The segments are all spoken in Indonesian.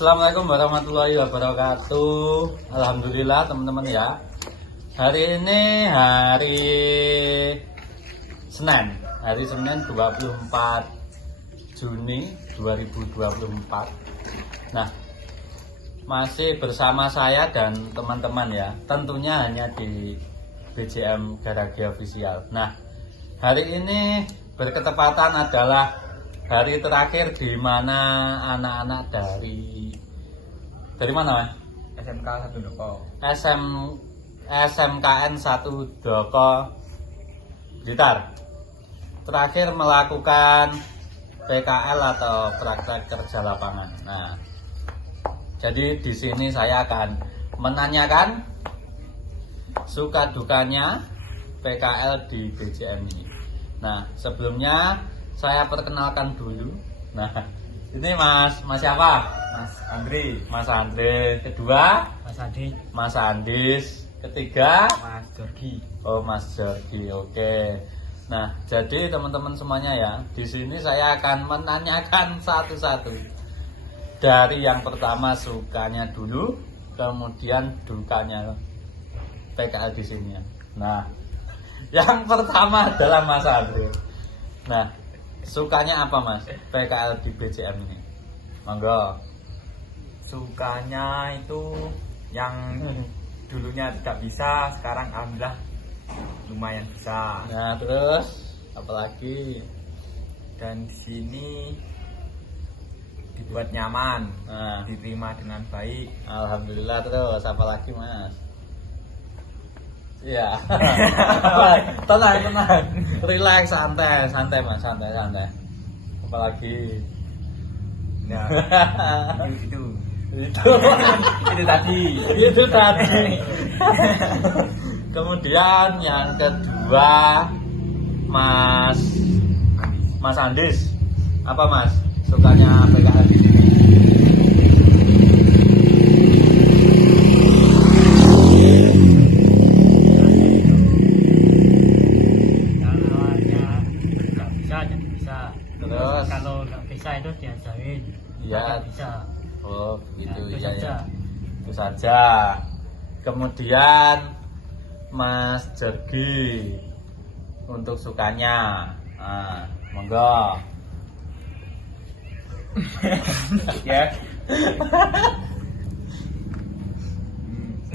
Assalamualaikum warahmatullahi wabarakatuh. Alhamdulillah teman-teman ya. Hari ini hari Senin 24 Juni 2024. Nah, masih bersama saya dan teman-teman ya. Tentunya hanya di BJM Garage Official. Nah, hari ini berketepatan adalah hari terakhir di mana anak-anak dari mana, Mas? SMK 1 Doko. SMKN 1 Doko Blitar terakhir melakukan PKL atau praktek kerja lapangan. Nah, jadi di sini saya akan menanyakan suka dukanya PKL di BJM ini. Nah, sebelumnya saya perkenalkan dulu. Nah, ini Mas siapa? Mas Andre. Kedua, Mas Andis. Ketiga, Mas Jorgi. Oh, Mas Jorgi. Oke. Nah, jadi teman-teman semuanya ya, di sini saya akan menanyakan satu-satu. Dari yang pertama sukanya dulu, kemudian dukanya PKL di sini ya. Nah, yang pertama adalah Mas Andre. Nah, sukanya apa Mas PKL di BJM ini? Monggo. Sukanya itu yang dulunya tidak bisa, sekarang alhamdulillah lumayan bisa. Nah, terus apalagi? Dan di sini dibuat nyaman, Nah, diterima dengan baik. alhamdulillah. Terus apalagi Mas? Iya. tenang, relax, santai Mas, santai. Apalagi? Nah, itu itu tadi. Kemudian yang kedua Mas Andis. Apa Mas sukanya PKL di sini? Terus kalau nggak bisa itu diajarin. Iya. Nggak bisa. Oh, gitu Itu ya. saja. Itu saja. Kemudian Mas Jorgi untuk sukanya. Nah, monggo. Ya.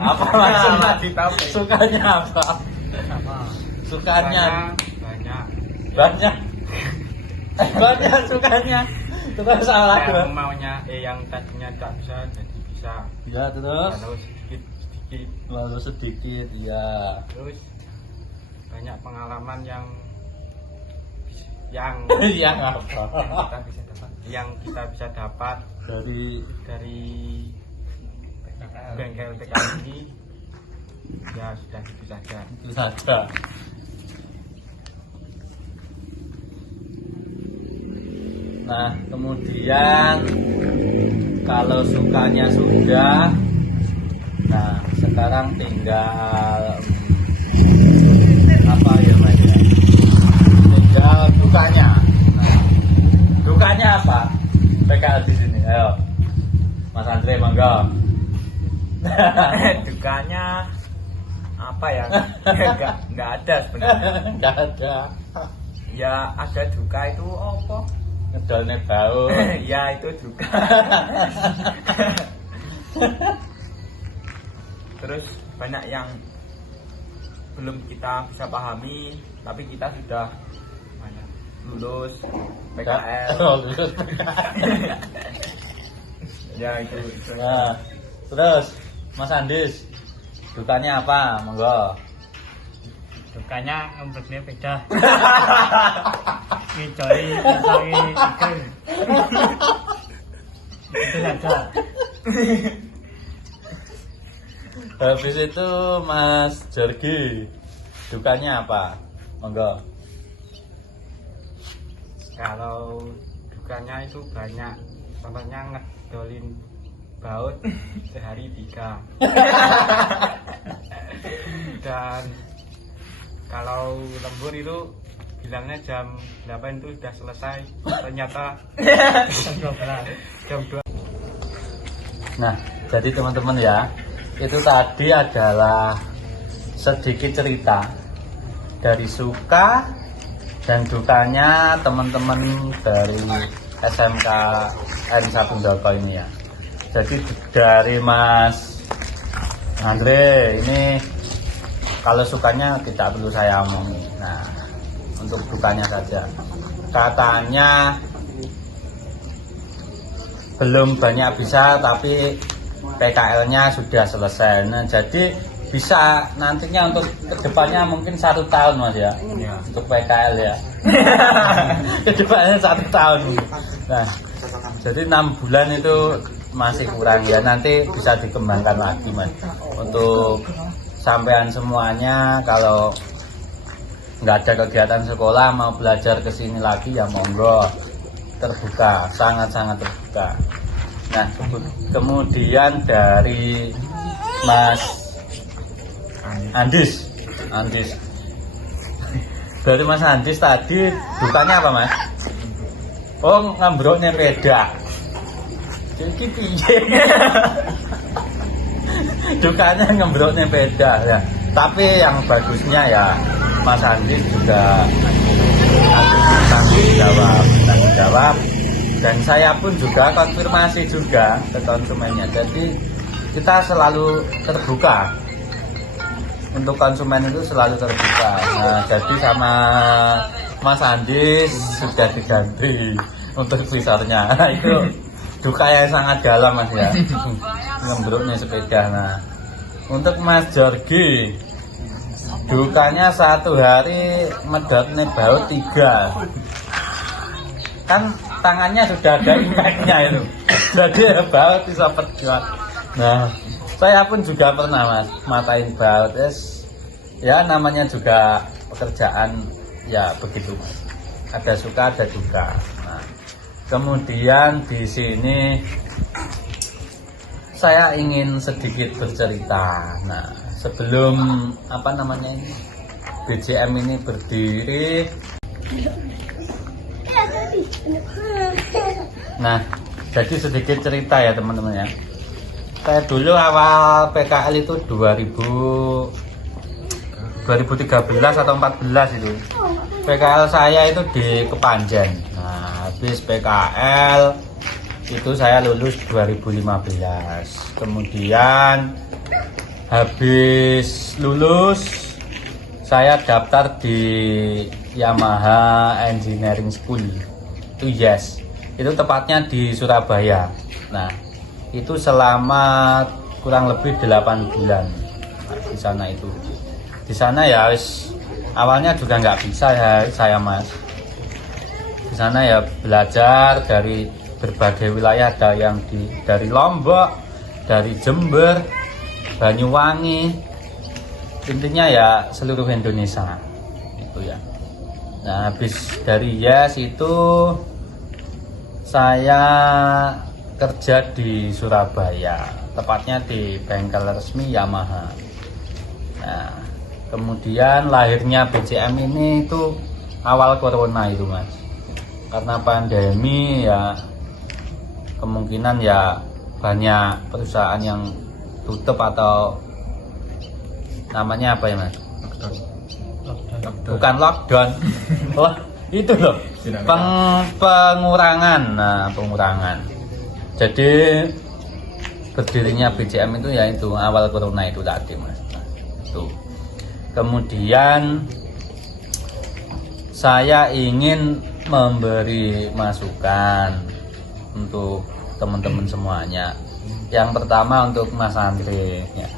Apa Mas? Masih tahu. Sukanya apa? Sama. Sukanya banyak. banyak sukanya. Terus salah Yang Mas. maunya yang tadinya tak bisa jadi bisa. Ya, terus Kalau sedikit lalu sedikit ya. terus banyak pengalaman yang Yang apa? yang kita bisa dapat Dari dari bengkel PKL ini. Ya sudah gitu saja. itu saja. Nah, kemudian kalau sukanya sudah, nah sekarang tinggal apa ya Mas ya? Tinggal dukanya. Nah, dukanya apa? PKL di sini. Ayo, Mas Andre, monggo. Dukanya apa ya? Nggak ada sebenarnya. Nggak ada. Ya ada duka itu apa? Ngedolne bau. Ya itu duka. Terus banyak yang belum kita bisa pahami, tapi kita sudah lulus PKL. Lulus PKL. Ya itu. Nah, terus Mas Andis, dukanya apa? Monggo. Dukanya ngempetnya beda. Ngicoi ngicoi ikan. Itu saja. Habis itu Mas Jorgi, dukanya apa? Monggo. Kalau dukanya itu banyak, contohnya ngedolin baut sehari 3. Dan kalau lembur itu bilangnya jam 8 itu sudah selesai, ternyata Jam 12. jam 2. Nah, jadi teman-teman ya, itu tadi adalah sedikit cerita dari suka dan dukanya teman-teman dari SMK N1 Ndoko ini ya. Jadi dari Mas Andre ini kalau sukanya tidak perlu saya omongin. Nah, untuk dukanya saja. Katanya belum banyak bisa, tapi PKL-nya sudah selesai. Nah, jadi bisa nantinya untuk kedepannya mungkin 1 tahun Mas ya, untuk PKL ya. Kedepannya 1 tahun. Nah, jadi 6 bulan itu masih kurang ya, nanti bisa dikembangkan lagi Mas. Untuk sampean semuanya kalau nggak ada kegiatan sekolah mau belajar kesini lagi ya monggo, terbuka, sangat-sangat terbuka. Nah, kemudian dari Mas Andis. Dari Mas Andis tadi dukanya apa Mas? Oh, ngambroknya beda. Jadi piye? Dukanya ngembroknya beda ya. Tapi yang bagusnya ya Mas Andis juga tanggung jawab. Dan saya pun juga konfirmasi juga ke konsumennya. Jadi kita selalu terbuka. Untuk konsumen itu selalu terbuka. Nah, jadi sama Mas Andis sudah diganti untuk visornya. Nah, itu duka yang sangat dalam Mas ya. Ngembruknya sepeda. Nah, untuk Mas Jorgi, dukanya 1 hari medotnya bau 3. Kan tangannya sudah ada impactnya itu, jadi baut bisa pedot. Nah, saya pun juga pernah Mas matain baut. Ya namanya juga pekerjaan ya begitu Mas. Ada suka ada duka. Nah, kemudian di sini saya ingin sedikit bercerita. Nah, sebelum apa namanya ini BJM ini berdiri. Nah, jadi sedikit cerita ya teman-teman ya. Saya dulu awal PKL itu 2013 atau 14 itu. PKL saya itu di Kepanjen. Nah, habis PKL itu saya lulus 2015. Kemudian habis lulus saya daftar di Yamaha Engineering School. Itu yes. Itu tepatnya di Surabaya. Nah, itu selama kurang lebih 8 bulan di sana itu. Di sana ya awalnya juga nggak bisa ya saya Mas. Di sana ya belajar dari berbagai wilayah, ada yang dari Lombok, dari Jember, Banyuwangi, intinya ya seluruh Indonesia itu ya. Nah, habis dari yes itu saya kerja di Surabaya, tepatnya di bengkel resmi Yamaha. Nah, kemudian lahirnya BJM ini itu awal corona itu Mas. Karena pandemi ya kemungkinan ya banyak perusahaan yang tutup atau namanya apa ya Mas? Bukan lockdown. Oh, itu loh. Pengurangan. Nah, pengurangan. Jadi berdirinya BJM itu ya itu awal corona itu tadi Mas. Nah, itu. Kemudian saya ingin memberi masukan untuk teman-teman semuanya. Yang pertama untuk Mas Andre ya.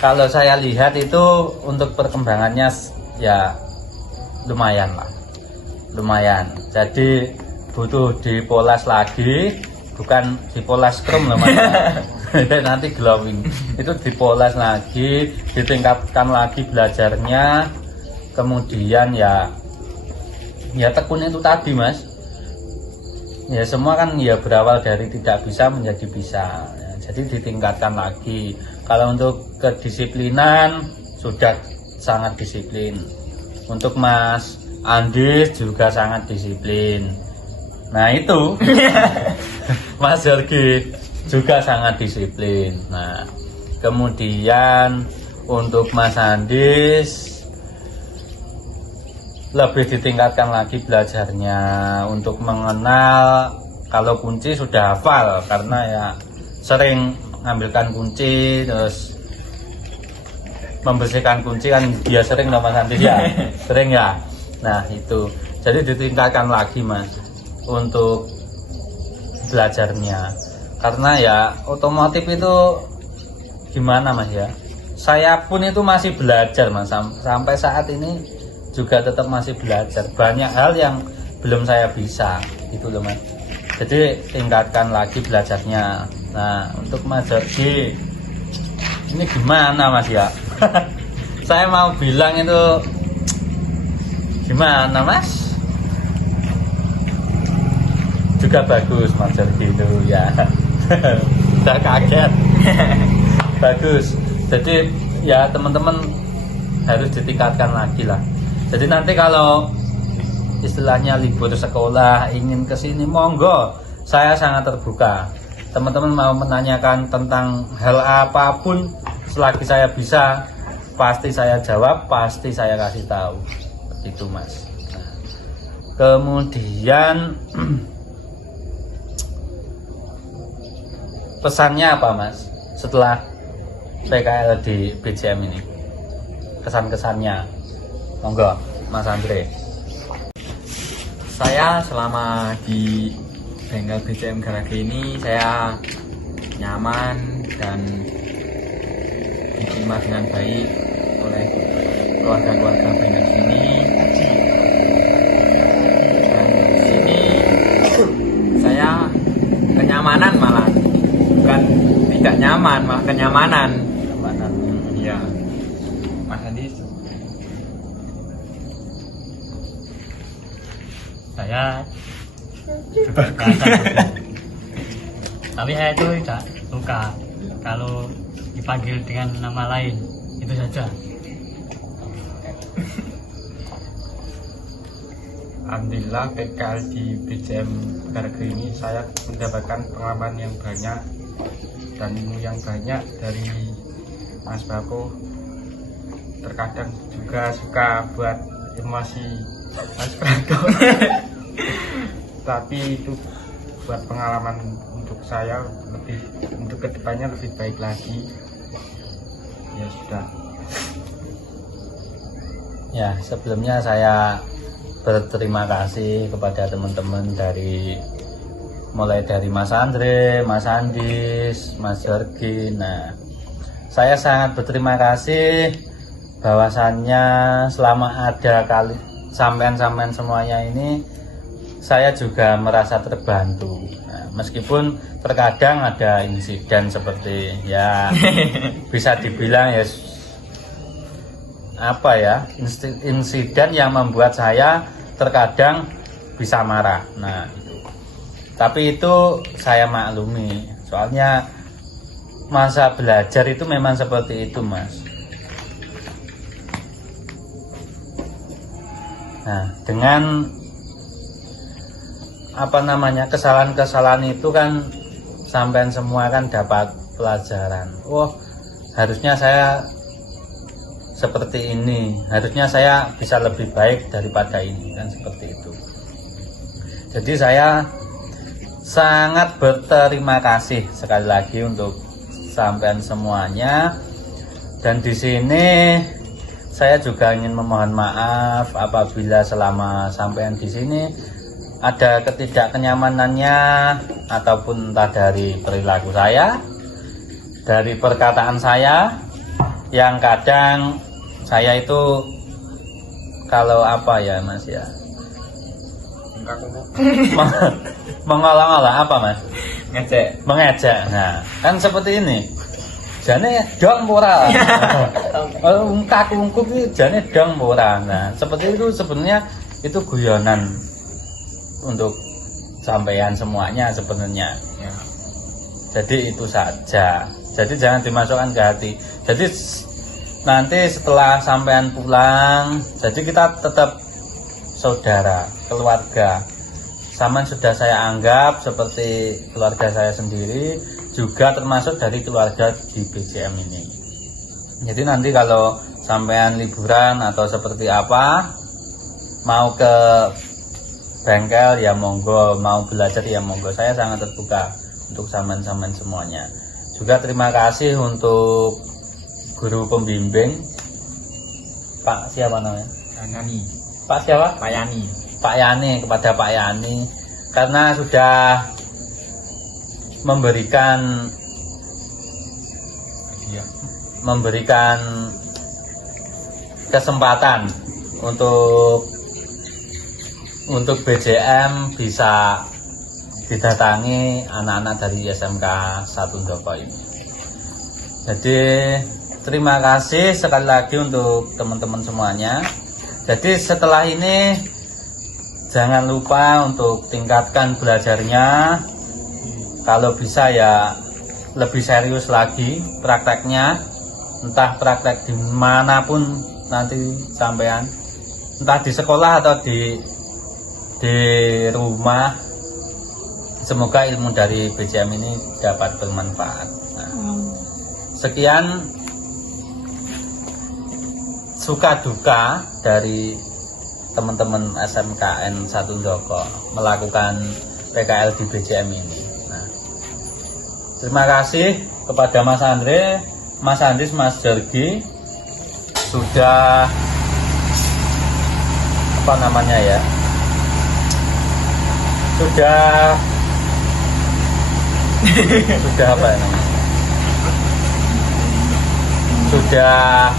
Kalau saya lihat itu untuk perkembangannya ya lumayan lah. Lumayan. Jadi butuh dipoles lagi, bukan dipoles chrome loh Mas. Nanti glowing. Itu dipoles lagi, ditingkatkan lagi belajarnya. Kemudian ya tekun itu tadi Mas. Ya semua kan ya berawal dari tidak bisa menjadi bisa ya, jadi ditingkatkan lagi. Kalau untuk kedisiplinan sudah sangat disiplin. Untuk Mas Andis juga sangat disiplin. Nah itu Mas Jorgi juga sangat disiplin. Nah, kemudian untuk Mas Andis lebih ditingkatkan lagi belajarnya untuk mengenal. Kalau kunci sudah hafal karena ya sering ngambilkan kunci, terus membersihkan kunci kan dia sering dong Mas Andis ya. Sering ya. Nah itu jadi ditingkatkan lagi Mas untuk belajarnya, karena ya otomotif itu gimana Mas ya, saya pun itu masih belajar Mas, sampai saat ini juga tetap masih belajar, banyak hal yang belum saya bisa gitu loh Mas. Jadi tingkatkan lagi belajarnya. Nah untuk Mas Jordi ini gimana Mas ya? Saya mau bilang itu gimana Mas? Juga bagus Mas Jordi itu ya. Udah kaget. Bagus. Jadi ya teman-teman harus ditingkatkan lagi lah. Jadi nanti kalau istilahnya libur sekolah ingin kesini, monggo, saya sangat terbuka. Teman-teman mau menanyakan tentang hal apapun, selagi saya bisa, pasti saya jawab, pasti saya kasih tahu. Itu Mas. Nah, kemudian pesannya apa Mas setelah PKL di BCM ini? Kesan-kesannya, monggo Mas Andre. Saya selama di bengkel BCM Garage ini saya nyaman dan diterima dengan baik oleh keluarga-keluarga bengkel ini. Dan di sini saya kenyamanan, malah bukan tidak nyaman, malah kenyamanan. Iya, Mas Andis. Saya juga merasa suka. Tapi saya itu tidak suka kalau dipanggil dengan nama lain, itu saja. Alhamdulillah PKL di BCM Garage ini saya mendapatkan pengalaman yang banyak dan ilmu yang banyak dari Mas Bako. Terkadang juga suka buat emosi Mas Bako. Tapi itu buat pengalaman untuk saya, lebih untuk kedepannya lebih baik lagi. Ya sudah. Ya sebelumnya saya berterima kasih kepada teman-teman mulai dari Mas Andre, Mas Andis, Mas Jorgi. Nah, saya sangat berterima kasih bahwasannya selama ada kali sampean-sampean semuanya ini, saya juga merasa terbantu. Nah, meskipun terkadang ada insiden seperti ya bisa dibilang ya apa ya, insiden yang membuat saya terkadang bisa marah. Nah, tapi itu saya maklumi, soalnya masa belajar itu memang seperti itu Mas. Nah, dengan apa namanya, kesalahan-kesalahan itu kan sampean semua kan dapat pelajaran. Oh, harusnya saya seperti ini, harusnya saya bisa lebih baik daripada ini, kan seperti itu. Jadi saya sangat berterima kasih sekali lagi untuk sampean semuanya. Dan di sini saya juga ingin memohon maaf apabila selama sampean di sini ada ketidakkenyamanannya, ataupun entah dari perilaku saya, dari perkataan saya, yang kadang saya itu kalau apa ya Mas ya, mengolok-olok apa Mas? Mengejek. Nah, kan seperti ini. Jane dong murah. Ungkak-ungkuk iki jane dong murah. Nah, seperti itu sebenarnya itu guyonan untuk sampean semuanya sebenarnya. Ya. Jadi itu saja. Jadi jangan dimasukkan ke hati. Jadi nanti setelah sampean pulang, jadi kita tetap saudara, keluarga. Saman sudah saya anggap seperti keluarga saya sendiri. juga termasuk dari keluarga di BCM ini. Jadi nanti kalau sampean liburan atau seperti apa, mau ke bengkel ya monggo, mau belajar ya monggo, saya sangat terbuka untuk sampean-sampean semuanya. Juga terima kasih untuk guru pembimbing Pak siapa namanya? Yani, Pak siapa? Pak Yani. Pak Yani, kepada Pak Yani karena sudah memberikan kesempatan untuk BCM bisa didatangi anak-anak dari SMK 1 Ndoko ini. Jadi terima kasih sekali lagi untuk teman-teman semuanya. Jadi setelah ini jangan lupa untuk tingkatkan belajarnya. Kalau bisa ya lebih serius lagi prakteknya. Entah praktek dimanapun nanti sampean, entah di sekolah atau di rumah. Semoga ilmu dari BCM ini dapat bermanfaat. Nah, sekian suka duka dari teman-teman SMKN 1 Ndoko melakukan PKL di BCM ini. Nah, terima kasih kepada Mas Andre, Mas Andis, Mas Jorgi sudah apa namanya ya? Sudah apa ya namanya? Sudah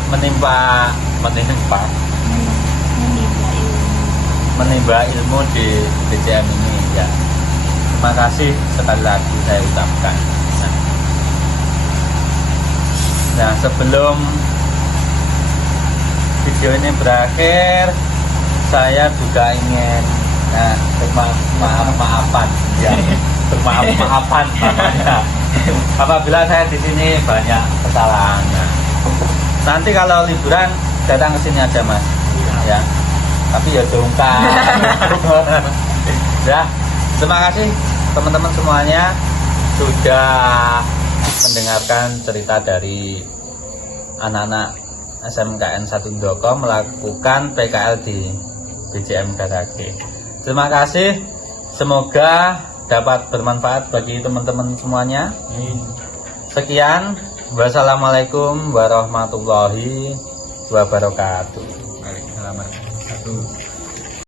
menimba ilmu di BCM ini ya. Terima kasih sekali lagi saya ucapkan. Nah, sebelum video ini berakhir, saya juga ingin bermaaf-maafan ya. Bermaaf-maafan namanya. Apabila saya di sini banyak kesalahan. Nah, nanti kalau liburan datang ke sini aja Mas. Ya. Tapi ya dongkar. Ya. Terima kasih teman-teman semuanya sudah mendengarkan cerita dari anak-anak SMKN 1 Ndoko melakukan PKL di BCM Garage. Terima kasih. Semoga dapat bermanfaat bagi teman-teman semuanya. Sekian, wassalamualaikum warahmatullahi wabarakatuh. Waalaikumsalam warahmatullahi wabarakatuh.